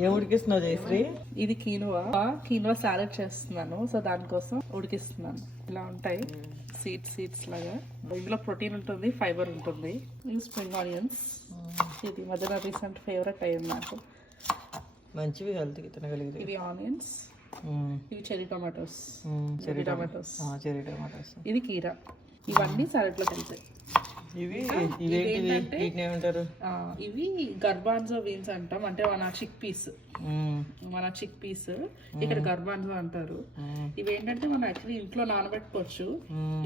ఏ ఉడికిస్తున్నావు జయశ్రీ? ఇది కీనువా సాలెడ్ చేస్తున్నాను. సో దానికోసం ఉడికిస్తున్నాను. ఇలా ఉంటాయి సీడ్స్ లాగా. ఇందులో ప్రోటీన్ ఉంటుంది, ఫైబర్ ఉంటుంది. ఇది స్ప్రింగ్ ఆనియన్స్. ఇది మధ్యలో రీసెంట్ ఫేవరెట్ అయ్యింది నాకు. మంచివి, హెల్త్కి తినగలిగింది. ఇది ఆనియన్స్. ఇవి చెరీ టమాటోస్. ఇది కీరా. ఇవన్నీ సాలెడ్ లో కలిసాయి. ఇవి గర్బాన్జో బీన్స్ అంటాం. అంటే మన చిక్ పీస్ ఇక్కడ గర్బాన్జో అంటారు. ఇవేంటంటే మనం యాక్చువల్లీ ఇంట్లో నానబెట్టుకోవచ్చు.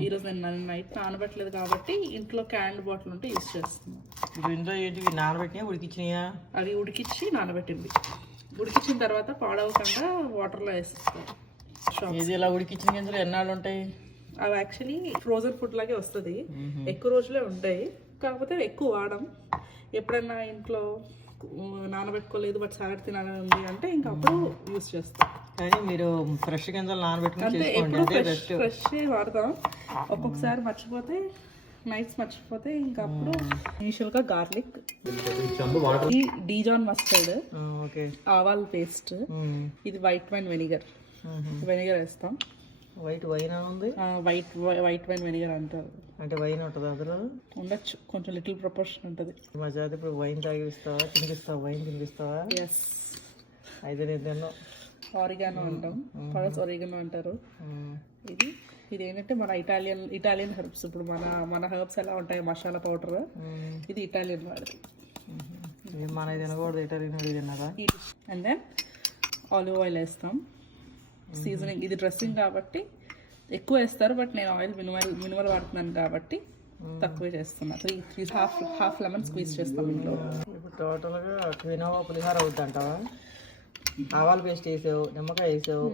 ఈ రోజు నేను నైట్ నానబెట్టలేదు కాబట్టి ఇంట్లో క్యాన్ బాటిల్ ఉంటే యూజ్ చేస్తున్నాం. ఉడికిచ్చినాయా? అది ఉడికిచ్చి నానబెట్టింది. ఉడికించిన తర్వాత పాడవకుండా వాటర్లో వేసేస్తారు. ఇలా ఉడికిచ్చిన గింజలు ఎన్నాళ్ళు ఉంటాయి? అవి యాక్చువల్లీ ఫ్రోజన్ ఫుడ్ లాగే వస్తుంది. ఎక్కువ రోజులే ఉంటాయి, కాకపోతే ఎక్కువ వాడం. ఎప్పుడైనా ఇంట్లో నానబెట్టుకోలేదు బట్ సాలెడ్ తినాలని ఉంది అంటే ఇంకా అప్పుడు యూస్ చేస్తాం. కానీ మీరు ఫ్రెష్ గింజలు నానబెట్టుకుంటే ఫ్రెష్ వాడతాం. ఒక్కొక్కసారి మర్చిపోతే ఇంకా అప్పుడు ఇనిషియల్ గా గార్లిక్, డీజాన్ మస్టర్డ్, ఆవాల్ పేస్ట్, ఇది వైట్ వైన్ వెనిగర్ వేస్తాం. వైట్ వైన్ ఉంది, వైట్ వైన్ వెనిగర్ అంటారు. అంటే వైన్ ఉంటుంది అందులో? ఉండొచ్చు, కొంచెం లిటిల్ ప్రపోర్షన్ ఉంటుంది. మా జాతి ఇప్పుడు వైన్ తాగిస్తావా, తినిపిస్తావా? వైన్ తినిపిస్తావా? ఎస్. అయితే నేను తిన్నాను. ఆరిగానో అంటాం, పరస్ ఆరిగానో అంటారు. ఇది ఏంటంటే మన ఇటాలియన్ హెర్బ్స్. ఇప్పుడు మన హెర్బ్స్ ఎలా ఉంటాయి, మసాలా పౌడర్, ఇది ఇటాలియన్ వాడది. మన తినకూడదు, ఇటాలియన్ తిన్నారా? అండ్ దెన్ ఆలివ్ ఆయిల్ వేస్తాం. సీజనింగ్ ఇది డ్రెస్సింగ్ కాబట్టి ఎక్కువ వేస్తారు, బట్ నేను ఆయిల్ మినిమల్ వాడుతున్నాను కాబట్టి తక్కువ చేస్తున్నా. హాఫ్ లెమన్ స్క్వీజ్ చేస్తాం ఇంట్లో. ఇప్పుడు టోటల్గా క్వినోవా పులిహోర అవుద్ది అంటావా? ఆవాల పేస్ట్ వేసావు, నిమ్మకాయ వేసావు,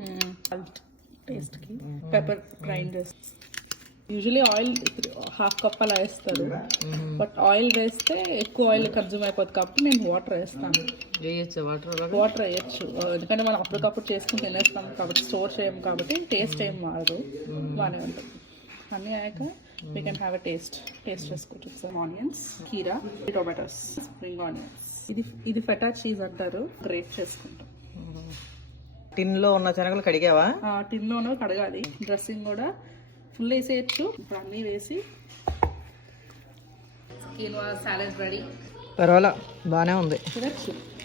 టేస్ట్కి పెప్పర్ గ్రైండ్ చేస్తాం. యూజువలీ ఆయిల్ హాఫ్ కప్ అలా వేస్తారు, బట్ ఆయిల్ వేస్తే ఎక్కువ ఆయిల్ కన్జ్యూమ్ అయిపోతుంది కాబట్టి నేను వాటర్ వేస్తాను. వాటర్ వేయచ్చు, ఎందుకంటే మనం అప్పటికప్పుడు చేసుకుని తినేస్తాం కాబట్టి, స్టోర్ చేయము కాబట్టి టేస్ట్ ఏం మారదు, బాగానే ఉంటుంది. అన్నీ అయ్యాక we can have a taste చేసుకోవచ్చు. ఆనియన్స్, కీరా, టొమాటోస్, స్ప్రింగ్ ఆనియన్స్. ఇది ఫెటా చీజ్ అంటారు. గ్రేట్ చేసుకుంటాం. టిన్లో ఉన్న శనగలు కడిగావా? టిన్లోనూ కడగాలి. డ్రెస్సింగ్ కూడా ఫుల్ వేసేయచ్చు. ఇప్పుడు అన్నీ వేసి కీన్వా సాలెడ్ రెడీ. పర్వాలా, బాగానే ఉంది. తినచ్చు.